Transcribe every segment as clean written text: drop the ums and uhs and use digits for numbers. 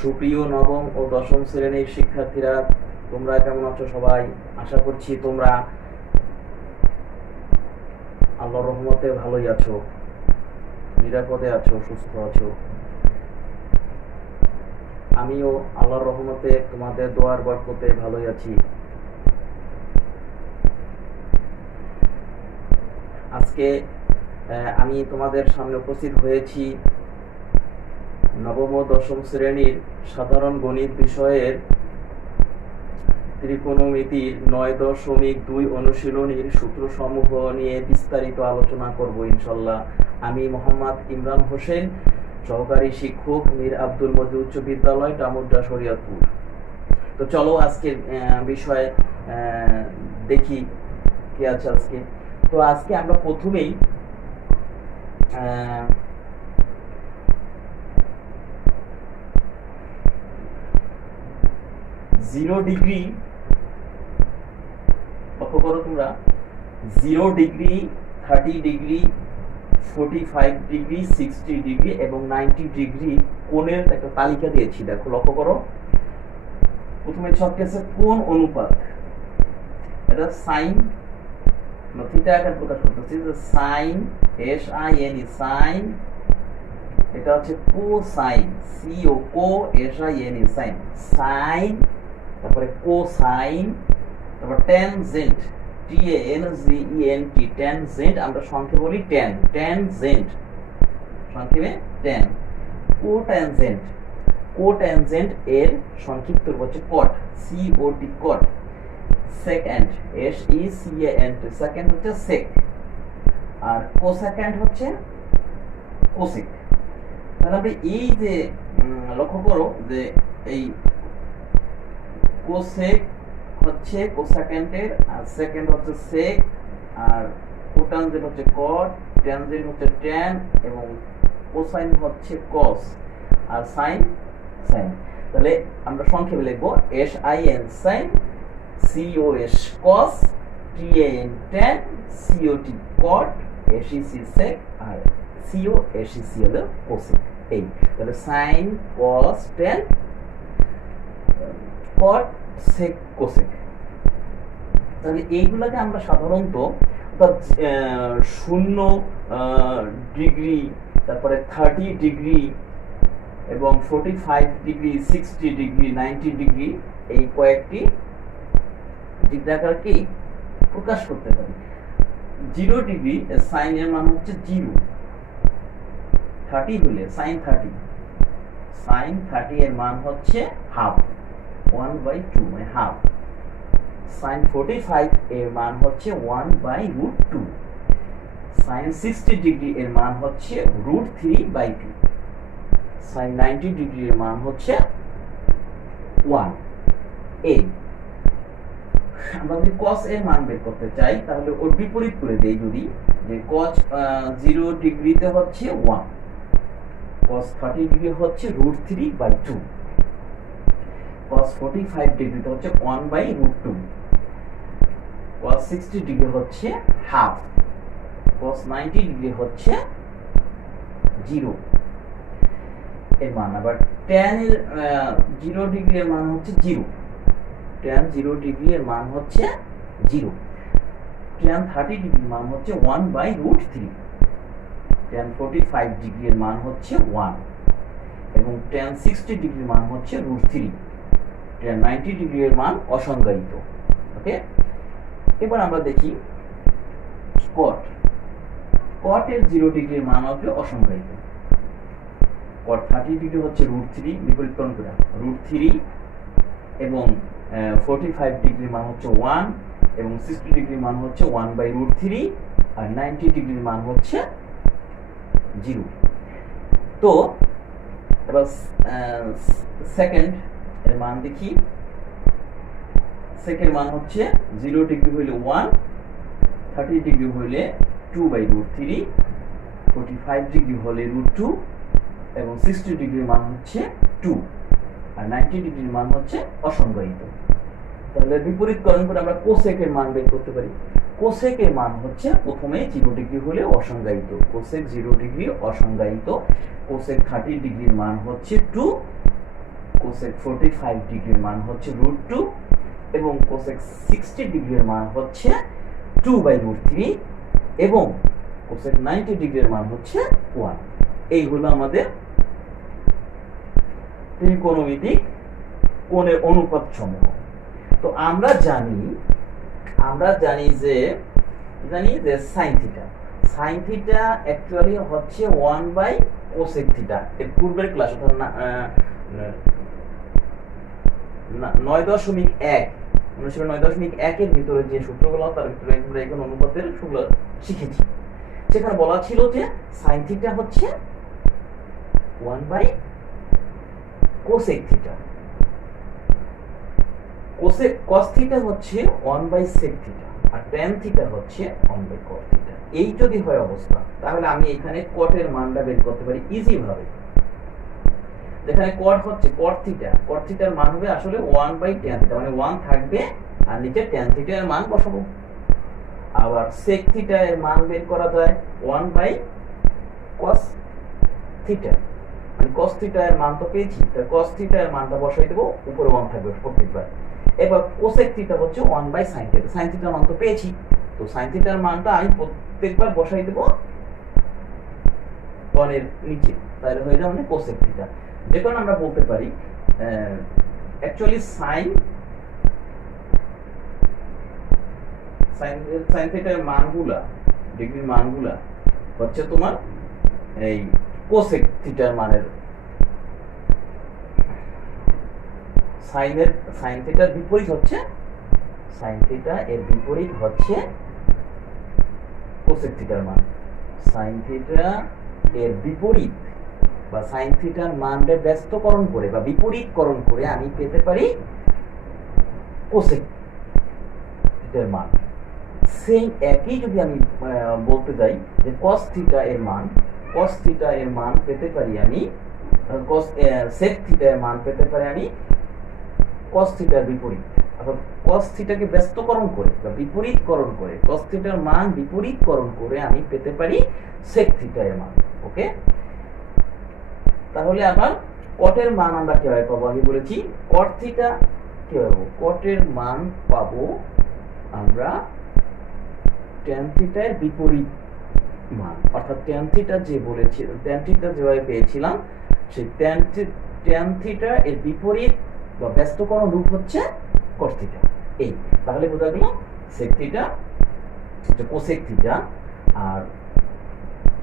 সুপ্রিয় নবম ও দশম শ্রেণীর শিক্ষার্থীরা, তোমরা কেমন আছো? সবাই আশা করছি তোমরা আল্লাহর রহমতে ভালোই আছো, নিরাপদে আছো, সুস্থ আছো। আমিও আল্লাহর রহমতে তোমাদের দোয়ার বরকতে ভালোই আছি। আজকে আমি তোমাদের সামনে উপস্থিত হয়েছি নবম ও দশম শ্রেণীর সাধারণ গণিত বিষয়ের ত্রিকোণমিতির 9.2 অনুশীলনীর সূত্রসমূহ নিয়ে বিস্তারিত আলোচনা করব ইনশাল্লাহ। আমি মোহাম্মদ ইমরান হোসেন, সহকারী শিক্ষক, মীর আব্দুল মজিদ উচ্চ বিদ্যালয়, ডামুড্ডা, শরীয়তপুর। তো চলো আজকের বিষয়ে দেখি কি আছে আজকে। তো আজকে আমরা প্রথমেই 0 ডিগ্রি, লক্ষ্য করো তোমরা, 0 ডিগ্রি, 30 ডিগ্রি, 45 ডিগ্রি, 60 ডিগ্রি এবং 90 ডিগ্রি কোণের একটা তালিকা দিয়েছি। দেখো, লক্ষ্য করো, প্রথমে ছকটি আছে কোণ অনুপাত। এটা সাইন থিটা আকার প্রকাশ করতেছি, যে সাইন, SIN, সাইন। এটা হচ্ছে কোসাইন, COSIN, সাইন, সাইন। তারপরে কোসাইন, তারপর ট্যানজেন্ট, TANGENT, ট্যানজেন্ট আমরা সংক্ষেপে বলি ট্যান, ট্যানজেন্ট সংক্ষেপে ট্যান। কোট্যানজেন্ট, কোট্যানজেন্ট এর সংক্ষিপ্ত রূপ হচ্ছে cot, COT, cot. Secant, SECANT, secant হচ্ছে সেক। আর কোসেক্যান্ট হচ্ছে কোসেক। তাহলে আমরা এই যে লক্ষ্য করো যে এই কোসেক হচ্ছে কোসেক্যান্টের, আর সেকেন্ড হচ্ছে সেক, আর কোট্যানজেন্ট হচ্ছে কট, ট্যানজেন্ট হচ্ছে ট্যান এবং কোসাইন হচ্ছে কস, আর সাইন সাইন। তাহলে আমরা সংক্ষেপে লিখবো SIN সাইন, COS কস, TAN ট্যান, COT কট, SEC সেক, আর COSEC হলো কোসেক। এই তাহলে সাইন, কস, ট্যান, কট, সেক, কোসেক। তাহলে এইগুলোকে আমরা সাধারণত 0 ডিগ্রি, তারপরে 30 ডিগ্রি এবং 45 ডিগ্রি, 60 ডিগ্রি, 90 ডিগ্রি, এই কয়েকটি ডিগ্রি আকার কি প্রকাশ করতে পারি। 0 ডিগ্রি সাইনের মান হচ্ছে 0, 30 হলে সাইন 30, সাইন 30 এর মান হচ্ছে হাফ, 1/2 মানে হাফ। সাইন 45 এর মান হচ্ছে 1/√2। সাইন 60 ডিগ্রি এর মান হচ্ছে √3/2। সাইন 90 ডিগ্রি এর মান হচ্ছে 1। এই আমরা যদি cos এর মান বের করতে চাই তাহলে ওর বিপরীত করে দেই, যদি যে cos 0 ডিগ্রিতে হচ্ছে 1, cos 30 ডিগ্রি হচ্ছে √3/2, cos 45 ডিগ্রিতে হচ্ছে 1/√2, cos 60 ডিগ্রি হচ্ছে হাফ, cos 90 ডিগ্রি হচ্ছে 0 এর মান। আবার tan এর 0 ডিগ্রি এর মান হচ্ছে 0, tan 0 ডিগ্রি এর মান হচ্ছে 0, tan 30 ডিগ্রি মান হচ্ছে 1/√3, tan 45 ডিগ্রি এর মান হচ্ছে 1 এবং tan 60 ডিগ্রি মান হচ্ছে √3, tan 90 ডিগ্রি এর মান অসংজ্ঞায়িত। ওকে, এবার আমরা দেখি cot। cot এর 0 ডিগ্রির মান হবে অসংজ্ঞায়িত। cot 30 ডিগ্রি হচ্ছে √3, বিপরীতকরণ করে √3, এবং 45 ডিগ্রির মান হচ্ছে 1 এবং 60 ডিগ্রির মান হচ্ছে 1/√3, আর 90 ডিগ্রির মান হচ্ছে 0। তো এবার সেকেন্ড এর মান দেখি। সেকেন্ড মান হচ্ছে 0 ডিগ্রি হইলে 1, 30 ডিগ্রি হইলে 2/√3, 45 ডিগ্রি হলে √2 এবং 60 ডিগ্রির মান হচ্ছে 2, আর 90 ডিগ্রির মান হচ্ছে অসংজ্ঞায়িত। তাহলে বিপরীতকরণ করে আমরা কোসেক এর মান বের করতে পারি। কোসেকের মান হচ্ছে প্রথমে 0 ডিগ্রি হলে অসংজ্ঞায়িত, কোসেক 0 ডিগ্রি অসংজ্ঞায়িত, কোসেক 30 ডিগ্রির মান হচ্ছে 2, কোসেক 45 ডিগ্রির মান হচ্ছে √2 এবং কোসেক 60 ডিগ্রির মান হচ্ছে 2/√3 এবং কোসেক 90 ডিগ্রির মান হচ্ছে 1। এই হলো আমাদের ত্রিকোণমিতিক কোণের অনুপাত সমূহ। তো আমরা জানি যে সাইন থিটা অ্যাকচুয়ালি হচ্ছে 1/কোসেক থিটা। এর পূর্বের ক্লাস অর্থাৎ 9.1 এর ভিতরে যে সূত্রগুলো তার ভিতরে আমরা এখন অনুপাতের সূত্র শিখেছি। সেখানে বলা ছিল যে সাইন থিটা হচ্ছে 1/কোসেক থিটা, কস থিটা হচ্ছে 1/সেক থিটা, আর ট্যান থিটা হচ্ছে 1/কট থিটা। এই যদি হয় অবস্থা, তাহলে আমি এখানে কটের মানটা বের করতে পারি ইজি ভাবে। যেখানে কট হচ্ছে কট থিটার মান হবে আসলে 1/ট্যান থিটা, মানে 1 থাকবে আর নিচে ট্যান থিটা এর মান বসাবো। আবার সেক থিটা এর মান বের করা যায় 1/কস থিটা, মানে কস থিটা এর মান তো পেয়েছি, তাই কস থিটা এর মানটা বসাই দেবো, উপরে 1 থাকবে প্রত্যেকবার। এবার কোসেক থিটা হচ্ছে 1/সাইন থিটা, সাইন থিটার মান তো পেয়েছি, তো সাইন থিটার মানটা আমি প্রত্যেকবার বসাই দেবো 1 এর নিচে, তাহলে হয়ে যাবে কোসেক থিটা। যে কারণে আমরা বলতে পারি অ্যাকচুয়ালি সাইন থিটার মানগুলা, ডিগ্রির মানগুলা হচ্ছে তোমার এই কোসেক থিটার মানের, সাইন থিটার বিপরীত হচ্ছে, সাইন থিটা এর বিপরীত হচ্ছে কোসেক থিটার মান। সাইন থিটা এর বিপরীত বা সাইন থিটার মানকে ব্যস্তকরণ করে বা বিপরীতকরণ করে আমি পেতে পারি কোসেক থিটার মান। সেই একই যদি আমি বলতে যাই যে কস থিটা এর মান পেতে পারি আমি সেক থিটা এর মান পেতে পারি আমি কস থিটার বিপরীত, অর্থাৎ কস থিটাকে ব্যস্তকরণ করে বা বিপরীতকরণ করে, কস থিটার মান বিপরীতকরণ করে আমি পেতে পারি সেক থিটা এর মান। ওকে, তাহলে আবার কটের মান আমরা কিভাবে পাবো? আগে বলেছি কট থিটা কিভাবে, কটের মান পাবো আমরা ট্যান থিটার বিপরীত মান, অর্থাৎ ট্যান থিটা যে বলেছি, ট্যান থিটা যেভাবে পেয়েছিলাম সেই ট্যান থিটা এর বিপরীত বা ব্যস্তকরণ রূপ হচ্ছে কস থিটা। এই তাহলে বোঝা গেল সেক থিটা কোসেক থিটা, আর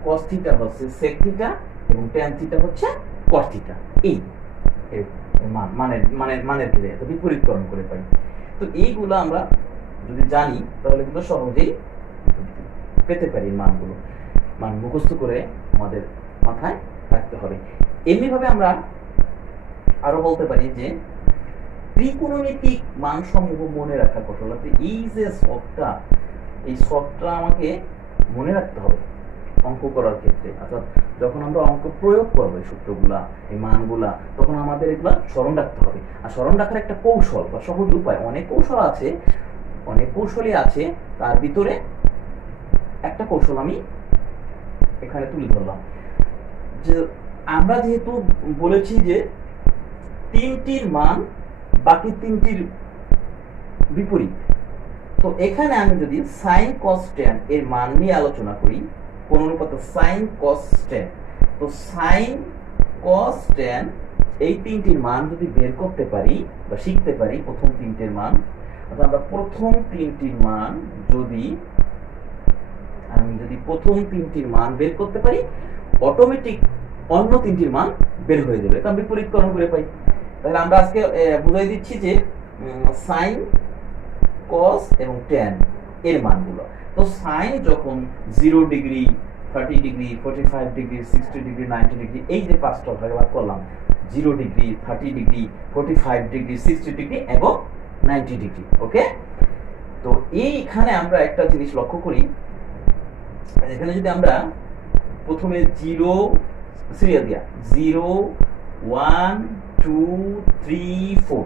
কস থিটা হচ্ছে সেক থিটা এবং ট্যান থিটা হচ্ছে কস থিটা। এই মানের বিপরীতকরণ করে পাই। তো এইগুলো আমরা যদি জানি তাহলে কিন্তু সহজেই পেতে পারি মানগুলো। মান মুখস্থ করে আমাদের মাথায় রাখতে হবে। এমনিভাবে আমরা আরো বলতে পারি যে ত্রিকোণমিতিক মানসমূহ মনে রাখার কৌশল, এই যে এই শর্তটা আমাকে মনে রাখতে হবে অঙ্ক করার ক্ষেত্রে, অর্থাৎ যখন আমরা অঙ্ক প্রয়োগ করবো এই সূত্রগুলা, এই মানগুলা, তখন আমাদের এগুলা স্মরণ রাখতে হবে। আর স্মরণ রাখার একটা কৌশল বা সহজ উপায়, অনেক কৌশলই আছে, তার ভিতরে একটা কৌশল আমি এখানে তুলে ধরলাম। যে আমরা যেহেতু বলেছি যে তিনটির মান বাকি তিনটির বিপরীত, তো এখানে আমি যদি সাইন কস ট্যান এর মান নিয়ে আলোচনা করি, কোন অনুপাতে সাইন কস ট্যান, তো সাইন কস ট্যান এই তিনটির মান যদি বের করতে পারি বা শিখতে পারি, প্রথম তিনটির মান, অর্থাৎ আমরা প্রথম তিনটির মান যদি প্রথম তিনটির মান বের করতে পারি, অটোমেটিক অন্য তিনটির মান বের হয়ে যাবে, কারণ বিপরীতকরণ করে পাই। তাহলে আমরা আজকে বুঝাই দিচ্ছি যে সাইন কস এবং ট্যান এর মানগুলো। তো সাইন যখন 0 degree, 30 degree, 45 degree, 60 degree, 90 degree, এই যে পাঁচটা ভাগে ভাগ করলাম, 0 ডিগ্রি, 30 ডিগ্রি, 45 ডিগ্রি, 60 ডিগ্রি এবং 90 ডিগ্রি। ওকে, তো এইখানে আমরা একটা জিনিস লক্ষ্য করি, এখানে যদি আমরা প্রথমে 0 সিরিয়াল দিয়া 0 1 2 3 4,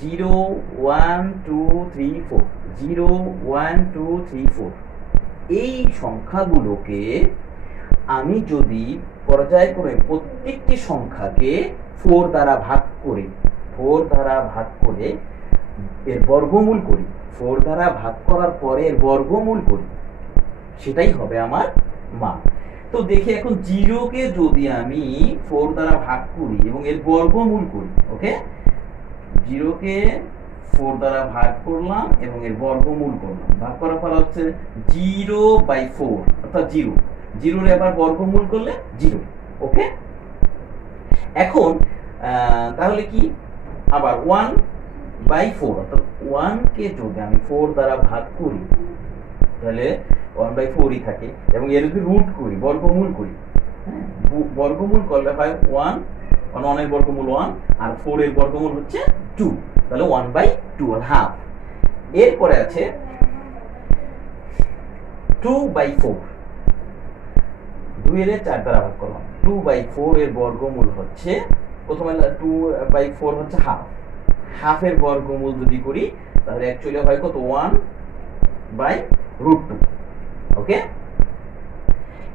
0 1 2 3 4 0 1 2 3 4 এই সংখ্যাগুলোকে আমি যদি পর্যায়ক্রমে প্রত্যেকটি সংখ্যাকে 4 দ্বারা ভাগ করে এর বর্গমূল করি, 4 দ্বারা ভাগ করার পরে এর বর্গমূল করি, সেটাই হবে আমার মান। তো দেখি এখন 0 কে যদি আমি 4 দ্বারা ভাগ করি এবং এর বর্গমূল করি, ওকে, 0 কে 4 দ্বারা ভাগ করলাম এবং এর বর্গমূল করলাম, ভাগ করার ফল হচ্ছে 0/4 অর্থাৎ 0, 0 এর আবার বর্গমূল করলে 0, ওকে। এখন তাহলে কি আবার 1/4 অর্থাৎ 1 কে যদি আমি 4 দ্বারা ভাগ করি তাহলে 1/4ই থাকে, এবং এর যদি রুট করি, বর্গমূল করি, হ্যাঁ, বর্গমূল করলে হয় 1 এর বর্গমূল 1 আর 4 এর বর্গমূল হচ্ছে 2, তাহলে 1/2 হাফ। এরপরে আছে 2/4, 2 এর 4 দ্বারা ভাগ করলাম, 2/4 এর বর্গমূল হচ্ছে, প্রথমে 2/4 হচ্ছে হাফ, হাফের বর্গমূল যদি করি তাহলে অ্যাকচুয়ালি হয় কত 1/√2, ওকে।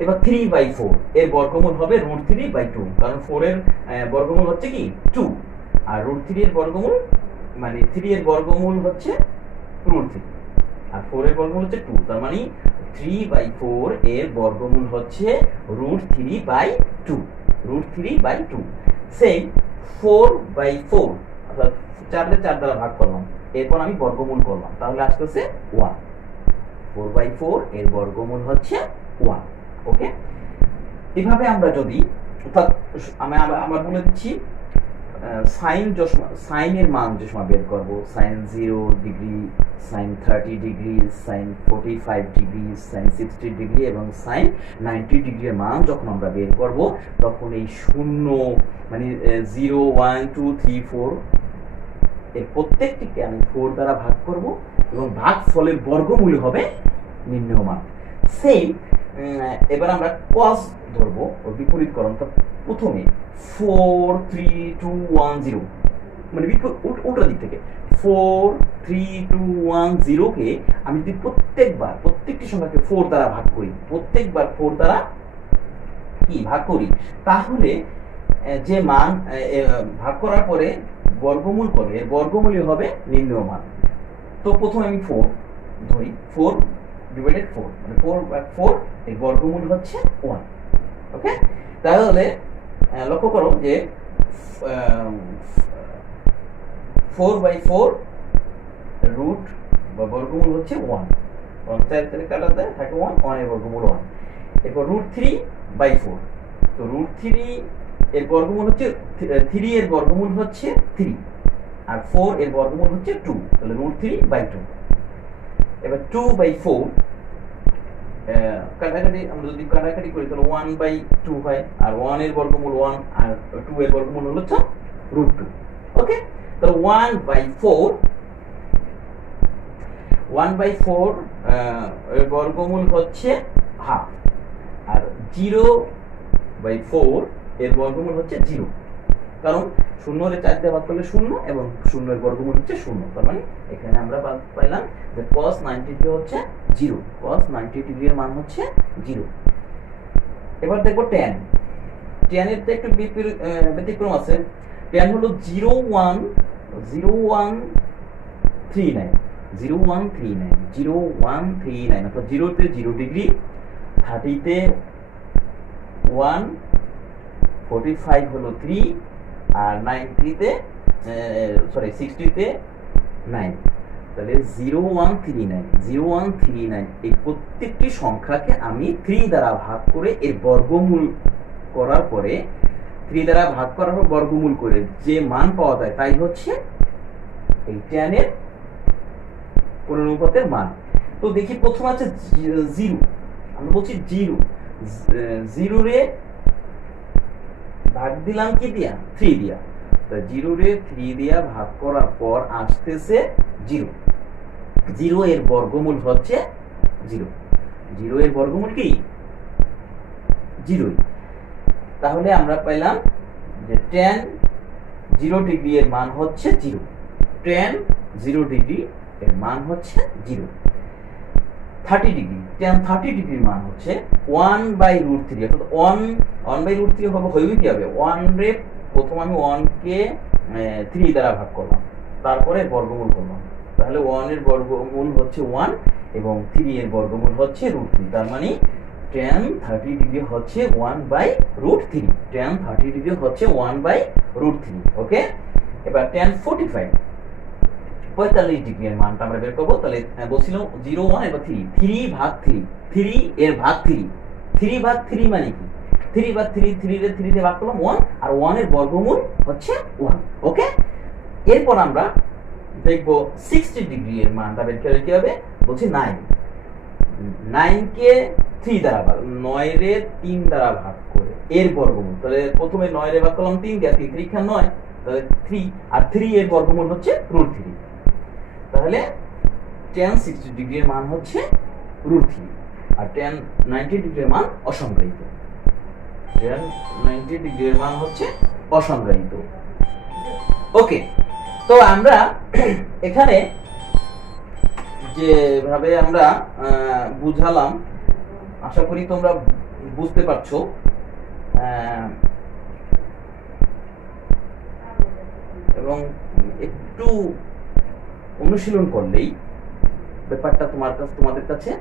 এবার 3/4 এর বর্গমূল হবে √3/2, কারণ 4 এর বর্গমূল হচ্ছে কি 2 আর √3 এর বর্গমূল মানে 3 এর বর্গমূল হচ্ছে √3 আর 4 এর বর্গমূল হচ্ছে 2, তার মানে 3/4 এর বর্গমূল হচ্ছে √3/2, সেই 4/4 অর্থাৎ 4 কে 4 দ্বারা ভাগ করলাম, এরপর আমি বর্গমূল করলাম, তাহলে আসতেছে 1, 4/4 এর বর্গমূল হচ্ছে 1, ওকে। এভাবে আমরা যদি, অর্থাৎ আমি আবার বলে দিচ্ছি, সাইনের মান যে সময় বের করব, sin 0 degree, sin 30 degree, sin 45 degree, sin 60 degree এবং sin 90 ডিগ্রির মান যখন আমরা বের করব, তখন এই শূন্য মানে 0 1 2 3 4 এর প্রত্যেকটিকে আমি 4 দ্বারা ভাগ করব এবং ভাগফলের বর্গমূল হবে নির্ণেয় মান। সেম এবার আমরা cos ধরবো, ওর বিপরীতকরণ। তো প্রথমে 4 3 2 1 0 মানে উল্টো দিক থেকে 4 3 2 1 0 কে আমি যদি প্রত্যেকটি সংখ্যাকে 4 দ্বারা ভাগ করি, প্রত্যেকবার 4 দ্বারা কি ভাগ করি, তাহলে যে মান ভাগ করার পরে বর্গমূল করলে এর বর্গমূলই হবে নির্ণেয় মান। তো প্রথমে আমি 4 ধরি, 4/4 মানে 4/4 এর বর্গমূল হচ্ছে 1, ওকে। তাহলে লক্ষ্য করো যে 4/4 রুট বা বর্গমূল হচ্ছে 1, 4 থেকে কাটাতে থাকে 1 এর বর্গমূল 1, এরপর √3/4, তো √3 এর বর্গমূল হচ্ছে 3 এর বর্গমূল হচ্ছে 3 আর 4 এর বর্গমূল হচ্ছে 2, তাহলে √3/2। এবার 2/4 কাটাকাটি আমরা যদি কাটাকাটি করি তাহলে 1/2 হয়, আর 1 এর বর্গমূল 1 আর 2 এর বর্গমূল হলো √2, ওকে। তাহলে 1/4 এর বর্গমূল হচ্ছে হাফ, আর 0/4 এর বর্গমূল হচ্ছে 0, কারণ 0 এর 4 দিয়ে ভাগ করলে 0 এবং 0 এর বর্গমূল হচ্ছে 0, তার মানে এখানে আমরা পাইলাম যে cos 90 ডিগ্রি হচ্ছে 0, cos 90 ডিগ্রির মান হচ্ছে 0। এবার দেখবো tan এর তো একটু ব্যতিক্রম আছে, tan হলো 0139 অর্থাৎ 0 তে 0 ডিগ্রি, 30 তে 1, 45 হলো 3 আর 60 তে 9, তাহলে 0139 এই প্রত্যেকটি সংখ্যাকে আমি 3 দ্বারা ভাগ করে এর বর্গমূল করার পরে 3 দ্বারা ভাগ করার পর বর্গমূল করে যে মান পাওয়া যায় তাই হচ্ছে এই tan এর অনুপাতের মান। তো দেখি প্রথম আছে 0, আমরা বলছি 0 রে ভাগ দিলাম কি দিয়া 3 দিয়া, তো 0 রে 3 দিয়া ভাগ করার পর আসতেছে 0 এর বর্গমূল হচ্ছে 0 এর বর্গমূল কি 0, তাহলে আমরা পাইলাম যে tan 0 ডিগ্রি এর মান হচ্ছে 0, tan 0 ডিগ্রি এর মান হচ্ছে 0। 30 ডিগ্রি, tan 30 ডিগ্রির মান হচ্ছে 1/√3, অর্থাৎ 1/√3 হইবে কি হবে, 1 রে প্রথম আমি 1 কে 3 দ্বারা ভাগ করলাম, তারপরে বর্গমূল করলাম, তাহলে 1 এর বর্গমূল হচ্ছে 1 এবং 3 এর বর্গমূল হচ্ছে √3, তার মানে tan 30 ডিগ্রি হচ্ছে 1/√3, tan 30 ডিগ্রি হচ্ছে 1/√3। ওকে, এবার tan 45 ডিগ্রি এর মানটা আমরা বের করবো। তাহলে বলছিল 0 1 এবার 3 3/3, 3 এর ভাগ 3, 3/3 মানে কি, 3/3, 3 রে 3 দিয়ে ভাগ করলাম 1, আর 1 এর বর্গমূল হচ্ছে 1। ওকে, এরপর আমরা দেখব 60 ডিগ্রি এর মানটা বের করলে কি হবে, বলছি 9 কে 3 দ্বারা ভাগ, 9 রে 3 দ্বারা ভাগ করে এর বর্গমূল, তাহলে প্রথমে 9 রে ভাগ করলাম 3 দিয়ে, 3 3 9, তাহলে 3, আর 3 এর বর্গমূল হচ্ছে √3, তাহলে tan 60 ডিগ্রির মান হচ্ছে √3, আর tan 90 ডিগ্রির মান অসংজ্ঞায়িত, tan 90 ডিগ্রির মান হচ্ছে অসংজ্ঞায়িত। ওকে, তো আমরা এখানে যেভাবে আমরা বুঝালাম, আশা করি তোমরা বুঝতে পারছো। এবং একটু অনুশীলন করলেই ব্যাপারটা তোমাদের কাছে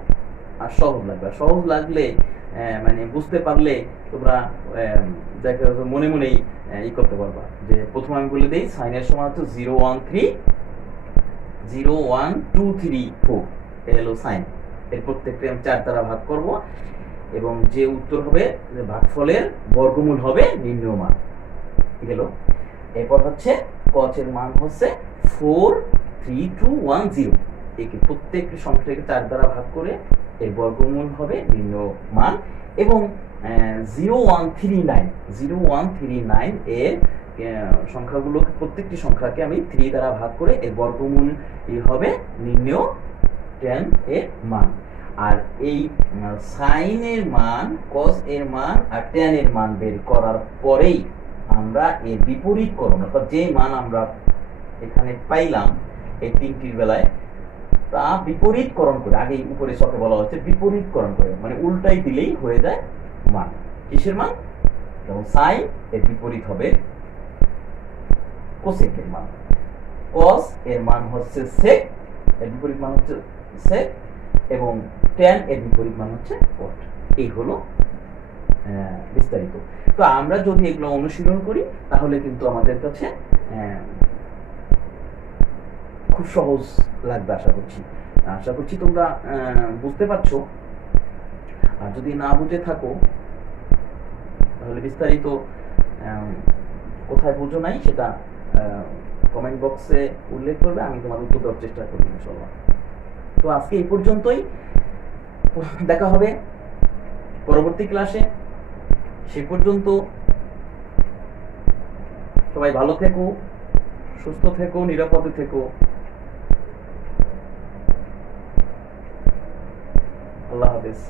আর সহজ লাগবে। সহজ লাগলে মানে বুঝতে পারলে তোমরা দেখা যাচ্ছে মনে মনেই করতে পারবা। যে প্রথমে আমি বলে দিই, সাইনের সমান হচ্ছে 0 1 3 0 1 2 3 4, এই হলো সাইন। এর প্রত্যেকটা আমি 4 দ্বারা ভাগ করব এবং যে উত্তর হবে, যে ভাগফলের বর্গমূল হবে নির্ণেয় মান গেল। এরপর হচ্ছে cos এর মান হচ্ছে 4 3 2 1 0, একে প্রত্যেকটি সংখ্যাকে 4 দ্বারা ভাগ করে এর বর্গমূল হবে নির্ণেয় মান। এবং 0139 এর সংখ্যাগুলোকে, প্রত্যেকটি সংখ্যাকে আমি 3 দ্বারা ভাগ করে এর বর্গমূল হবে নির্ণেয় tan এর মান। আর এই sin এর মান, cos এর মান আর tan এর মান বের করার পরেই আমরা এর বিপরীতকরণ, অর্থাৎ যে মান আমরা এখানে পাইলাম এই তিনটির বেলায়, তা বিপরীতকরণ করে, আগে উপরে ছকে বলা হচ্ছে বিপরীতকরণ করে, মানে উল্টাই দিলেই হয়ে যায় মান। কিসের মান? যেমন sin এর বিপরীত হবে cosec এর মান, cos এর মান হচ্ছে sec, এর বিপরীত মান হচ্ছে sec, এবং tan এর বিপরীত মান হচ্ছে cot। এই হলো বিস্তারিত। তো আমরা যদি এগুলো অনুশীলন করি তাহলে কিন্তু আমাদের কাছে খুব সহজ লাগবে। আশা করছি তোমরা বুঝতে পারছো। আর যদি না বুঝে থাকো তাহলে বিস্তারিত কোথায় বুঝো নাই সেটা কমেন্ট বক্সে উল্লেখ করবে, আমি তোমাদের উত্তর দেওয়ার চেষ্টা করব ইনশাআল্লাহ। তো আজকে এই পর্যন্তই, দেখা হবে পরবর্তী ক্লাসে। সে পর্যন্ত সবাই ভালো থেকো, সুস্থ থেকো, নিরাপদে থেকো। আল্লাহ হাফেজ।